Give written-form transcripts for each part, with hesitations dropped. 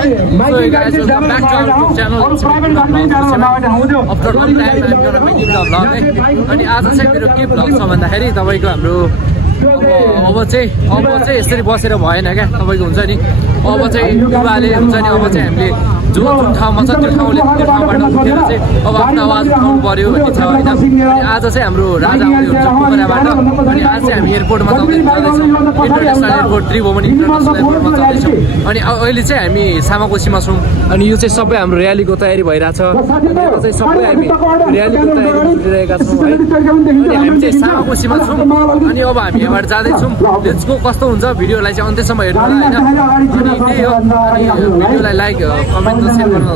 So guys, welcome back to our YouTube channel. It's me, after long time I'm gonna make a vlog अनि आज चाहिँ मेरो के vlog छ भन्दाखेरि तपाईको हाम्रो अब चाहिँ यसरी बसेर भएन क्या तपाईको हुन्छ नि अब चाहिँ युवाले हुन्छ नि अब चाहिँ हामीले जो ठाउँमा छ त्यो ठाउँबाट उठेर चाहिँ अब आफ्नो आवाज उठाउनु पर्यो भन्ने छ हैन अनि आज चाहिँ हाम्रो राजा आउने हुन्छ पोखराबाट अनि आज चाहिँ हामी एयरपोर्टमा जाँदैछौँ इन्टरनेसनल एयरपोर्ट त्रिभुवन इन्टरनेसनल एयरपोर्टमा जाँदैछौँ अनि अहिले चाहिँ हामी सामाकोसीमा छौँ अनि यो चाहिँ सबै हाम्रो र्यालीको तयारी भइरहेछ चाहिँ सबै हामी र्यालीको तयारी गरिरहेका छौँ है अनि हामी चाहिँ सामाकोसीमा छौँ अनि अब हामी यहाँबाट जाँदैछौँ लेट्स गो कस्तो हुन्छ भिडियोलाई चाहिँ अन्त्यसम्म हेर्नु होला हैन अनि त्यही हो अनि भिडियोलाई लाइक कमेन्ट र शेयर गर्न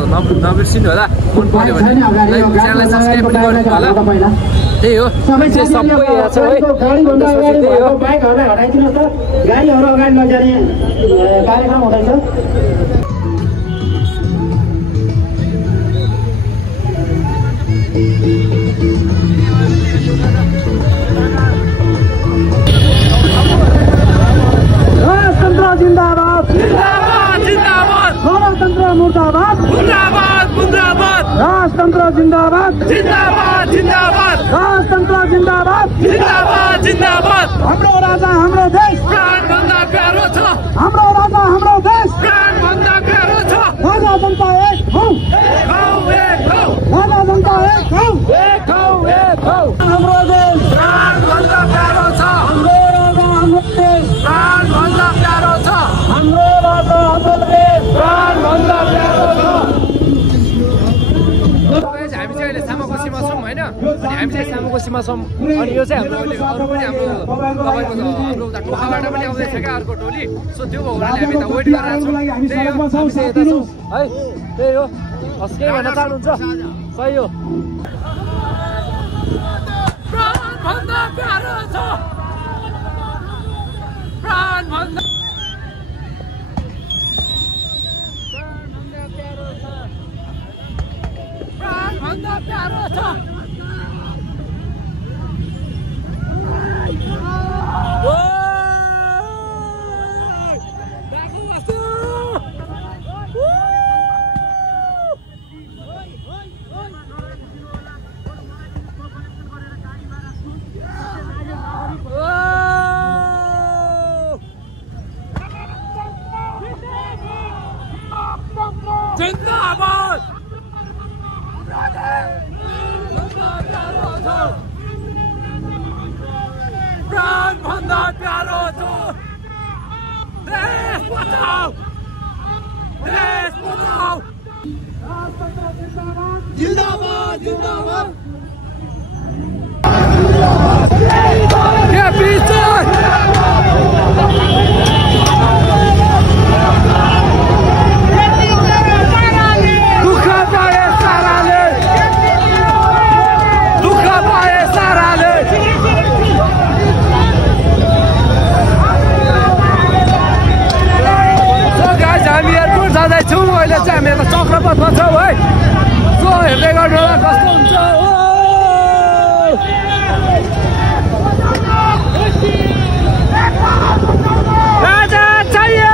नबिर्सिनु होला मन पर्यो भने लाइक च्यानललाई सब्स्क्राइब पनि गर्नु होला त्यही हो चाहिँ सबै यहाँ छ है त्यही हो बाइकहरुलाई हटाइदिनुस् त गाडीहरु अगाडि लैजाने कार्यक्रम हुँदैछ जिंदाबाद जिंदाबाद जिंदाबाद गणतन्त्र मुर्दाबाद मुर्दाबाद मुर्दाबाद राजतन्त्र जिंदाबाद जिंदाबाद जिंदाबाद राजतन्त्र जिंदाबाद जिंदाबाद जिंदाबाद हाम्रो राजा हाम्रो देश प्राण भन्दा प्यारो छ हाम्रो राजा हाम्रो देश प्राण भन्दा प्यारो छ राजा जनता एक हौ एक हौ राजा जनता एक हौ हाम्रो देश प्राण भन्दा प्यारो छ हाम्रो राजा हाम्रो देश प्राण भन्दा प्यारो छ हाम्रो राजा हाम्रो देश प्राण भन्दा प्यारो छ हामी चाहिँ अहिले सामाकोसीमा छौँ हैन अनि हामी चाहिँ सामाकोसीमा छौँ अनि यो चाहिँ हाम्रो अरू पनि हाम्रो तपाईको हाम्रो उता टोखाबाट पनि आउँदैछ क्या अर्को टोली सो त्यो भएर हामी त वेट गरिरहेको छौँ त्यही हो है त्यही हो हस्के भन्न चाहनुहुन्छ सही हो प्राण भन्दा प्यारो छ प्राण भन्दा भन्दा प्यारो छ जिंदाबाद प्राण भन्दा प्यारो छ देश बचाओ जिंदाबाद जिंदाबाद अहिले चाहिँ हामी यता चक्रपथमा छौँ है सो हेर्दै गर्नु होला कस्तो हुन्छ राजा चाहिए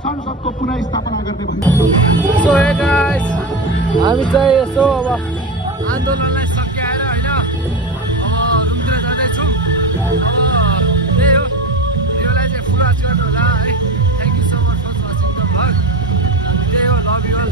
संसदको पुनः स्थापना गर्ने भयो। सो हे गाइस, हामी चाहिँ यसो अब आन्दोलनलाई सकिएर होइन रुमतिर जाँदैछौँ। त्यही हो, भिडियोलाई चाहिँ फुल वाच गर्नु होला है। Thank you so much for watching the vlog. त्यही हो, लभ यु अल।